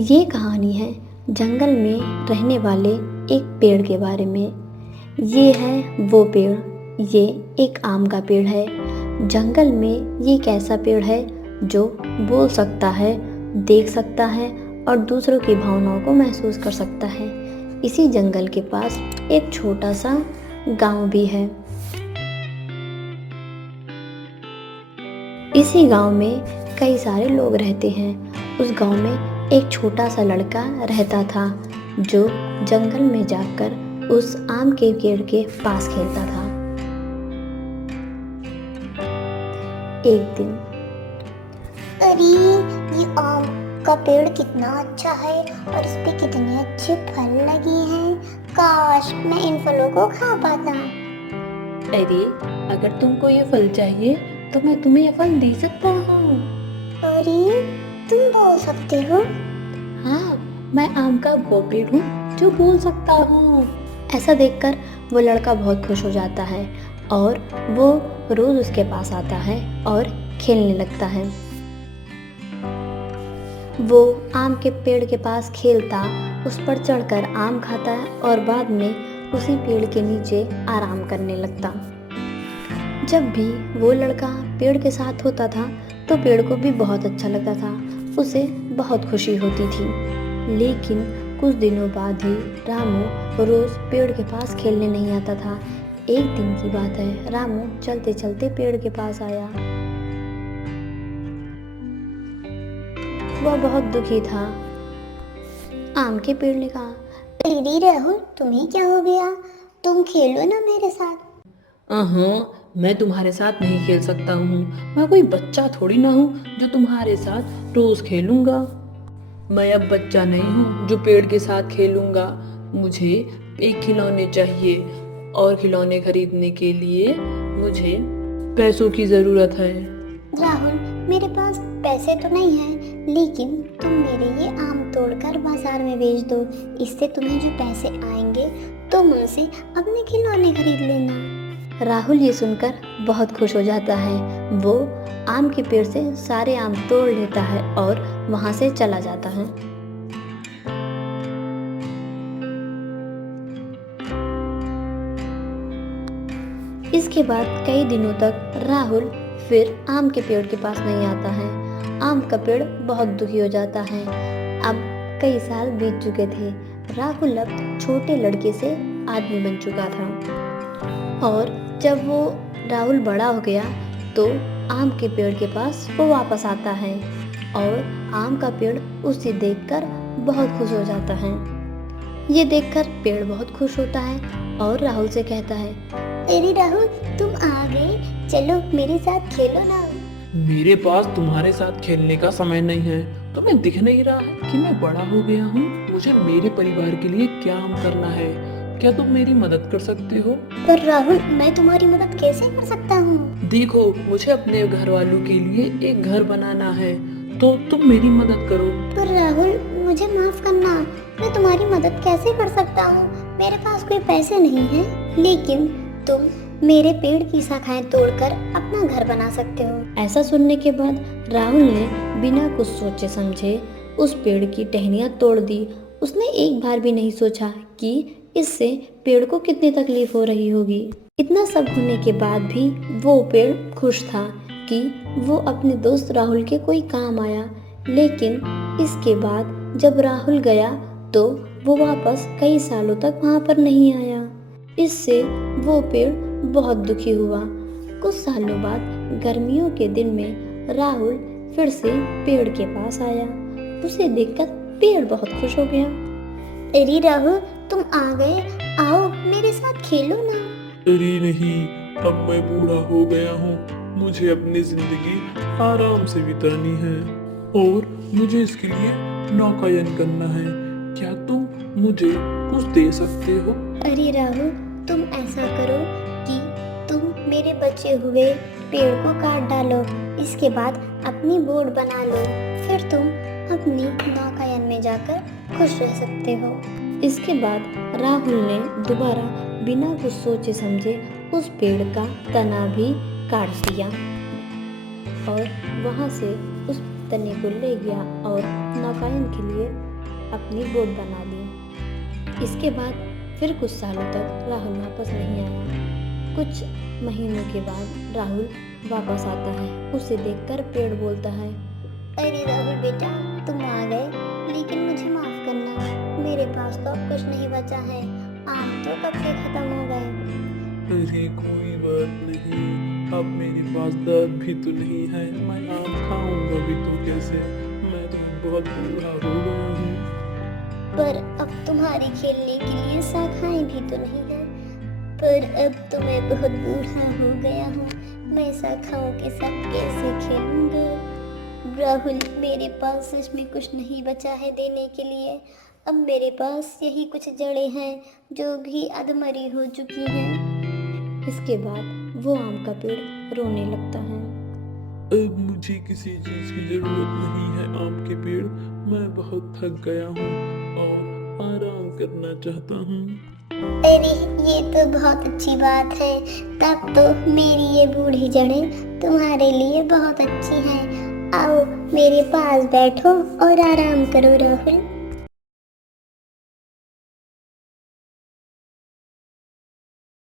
ये कहानी है जंगल में रहने वाले एक पेड़ के बारे में। ये है वो पेड़, ये एक आम का पेड़ है। जंगल में ये एक ऐसा पेड़ है जो बोल सकता है, देख सकता है और दूसरों की भावनाओं को महसूस कर सकता है। इसी जंगल के पास एक छोटा सा गांव भी है। इसी गांव में कई सारे लोग रहते हैं। उस गांव में एक छोटा सा लड़का रहता था जो जंगल में जाकर उस आम के पेड़ के पास खेलता था। एक दिन, अरे ये आम का पेड़ कितना अच्छा है और इस पे कितने अच्छे फल लगे हैं। काश मैं इन फलों को खा पाता। अरे अगर तुमको ये फल चाहिए तो मैं तुम्हें ये फल दे सकता हूँ। अरे तुम बोल सकते हो? हाँ, मैं आम का वो पेड़ हूँ जो बोल सकता हूँ। ऐसा देखकर वो लड़का बहुत खुश हो जाता है और वो रोज उसके पास आता है और खेलने लगता है। वो आम के पेड़ के पास खेलता, उस पर चढ़कर आम खाता है और बाद में उसी पेड़ के नीचे आराम करने लगता। जब भी वो लड़का पेड़ के साथ होता था तो पेड़ को भी बहुत अच्छा लगता था, उसे बहुत खुशी होती थी। लेकिन कुछ दिनों बाद ही रामू रोज पेड़ के पास खेलने नहीं आता था। एक दिन की बात है, रामू चलते चलते पेड़ के पास आया। वह बहुत दुखी था। आम के पेड़ ने कहा, अरे राहुल, तुम्हें क्या हो गया? तुम खेलो ना मेरे साथ। मैं तुम्हारे साथ नहीं खेल सकता हूँ। मैं कोई बच्चा थोड़ी ना हूँ जो तुम्हारे साथ रोज खेलूंगा। मैं अब बच्चा नहीं हूँ जो पेड़ के साथ खेलूंगा। मुझे एक खिलौने चाहिए और खिलौने खरीदने के लिए मुझे पैसों की ज़रूरत है। राहुल, मेरे पास पैसे तो नहीं हैं, लेकिन तुम मेरे ये आम तोड़कर बाजार में बेच दो। इससे तुम्हें जो पैसे आएंगे तुम उनसे अपने खिलौने खरीद लेना। राहुल ये सुनकर बहुत खुश हो जाता है। वो आम के पेड़ से सारे आम तोड़ लेता है और वहां से चला जाता है। इसके बाद कई दिनों तक राहुल फिर आम के पेड़ के पास नहीं आता है। आम का पेड़ बहुत दुखी हो जाता है। अब कई साल बीत चुके थे। राहुल अब छोटे लड़के से आदमी बन चुका था और जब वो राहुल बड़ा हो गया तो आम के पेड़ के पास वो वापस आता है और आम का पेड़ उसे देखकर बहुत खुश हो जाता है। ये देखकर पेड़ बहुत खुश होता है और राहुल से कहता है, अरे राहुल, तुम आ गए, चलो मेरे साथ खेलो ना। मेरे पास तुम्हारे साथ खेलने का समय नहीं है। तुम्हें दिख नहीं रहा है कि मैं बड़ा हो गया हूँ? मुझे मेरे परिवार के लिए क्या काम करना है। क्या तुम मेरी मदद कर सकते हो? पर राहुल, मैं तुम्हारी मदद कैसे कर सकता हूँ? देखो, मुझे अपने घर वालों के लिए एक घर बनाना है, तो तुम मेरी मदद करो। पर राहुल, मुझे माफ करना, मैं तुम्हारी मदद कैसे कर सकता हूँ? मेरे पास कोई पैसे नहीं है, लेकिन तुम मेरे पेड़ की शाखाएं तोड़कर अपना घर बना सकते हो। ऐसा सुनने के बाद राहुल ने बिना कुछ सोचे समझे उस पेड़ की टहनियाँ तोड़ दी। उसने एक बार भी नहीं सोचा कि इससे पेड़ को कितनी तकलीफ हो रही होगी। इतना सब होने के बाद भी वो पेड़ खुश था कि वो अपने दोस्त राहुल के कोई काम आया। लेकिन इसके बाद जब राहुल गया तो वो वापस कई सालों तक वहाँ पर नहीं आया। इससे वो पेड़ बहुत दुखी हुआ। कुछ सालों बाद गर्मियों के दिन में राहुल फिर से पेड़ के पास आया। उसे देखकर पेड़ बहुत खुश हो गया। अरे राहुल, तुम आ गए, आओ मेरे साथ खेलो ना। अरे नहीं, अब मैं बूढ़ा हो गया हूँ। मुझे अपनी जिंदगी आराम से बितानी है और मुझे इसके लिए नौकायन करना है। क्या तुम मुझे कुछ दे सकते हो? अरे राहुल, तुम ऐसा करो कि तुम मेरे बचे हुए पेड़ को काट डालो, इसके बाद अपनी बोट बना लो, फिर तुम अपनी नौकायन में जाकर खुश रह सकते हो। इसके बाद राहुल ने दोबारा बिना कुछ सोचे समझे उस पेड़ का तना भी काट दिया और वहाँ से उस तने को ले गया और नौकायन के लिए अपनी बोट बना ली। इसके बाद फिर कुछ सालों तक राहुल वापस नहीं आया। कुछ महीनों के बाद राहुल वापस आता है। उसे देखकर पेड़ बोलता है, अरे राहुल बेटा, तुम आ गए, लेकिन मुझे माफ करना, मेरे पास तो अब कुछ नहीं बचा है। आम तो कब के खत्म हो गए। अरे कोई बात नहीं, अब मेरे पास दांत भी तो नहीं है, मैं आम खाऊंगा भी तो कैसे, मैं तो बहुत बूढ़ा हो गया हूँ। पर अब तुम्हारी खेलने के लिए शाखाएं भी तो नहीं है। पर अब तो मैं बहुत बूढ़ा हो गया हूँ, मैं शाखाओं के साथ कैसे खेलूंगा। राहुल, मेरे पास सच में कुछ नहीं बचा है देने के लिए। अब मेरे पास यही कुछ जड़ें हैं जो भी अधमरी हो चुकी हैं। इसके बाद वो आम का पेड़ रोने लगता है। अब मुझे किसी चीज की जरूरत नहीं है आम के पेड़, मैं बहुत थक गया हूँ और आराम करना चाहता हूँ। अरे ये तो बहुत अच्छी बात है, तब तो मेरी ये बूढ़ी जड़ें तुम्हारे लिए बहुत अच्छी हैं। आओ मेरे पास बैठो और आराम करो राहुल।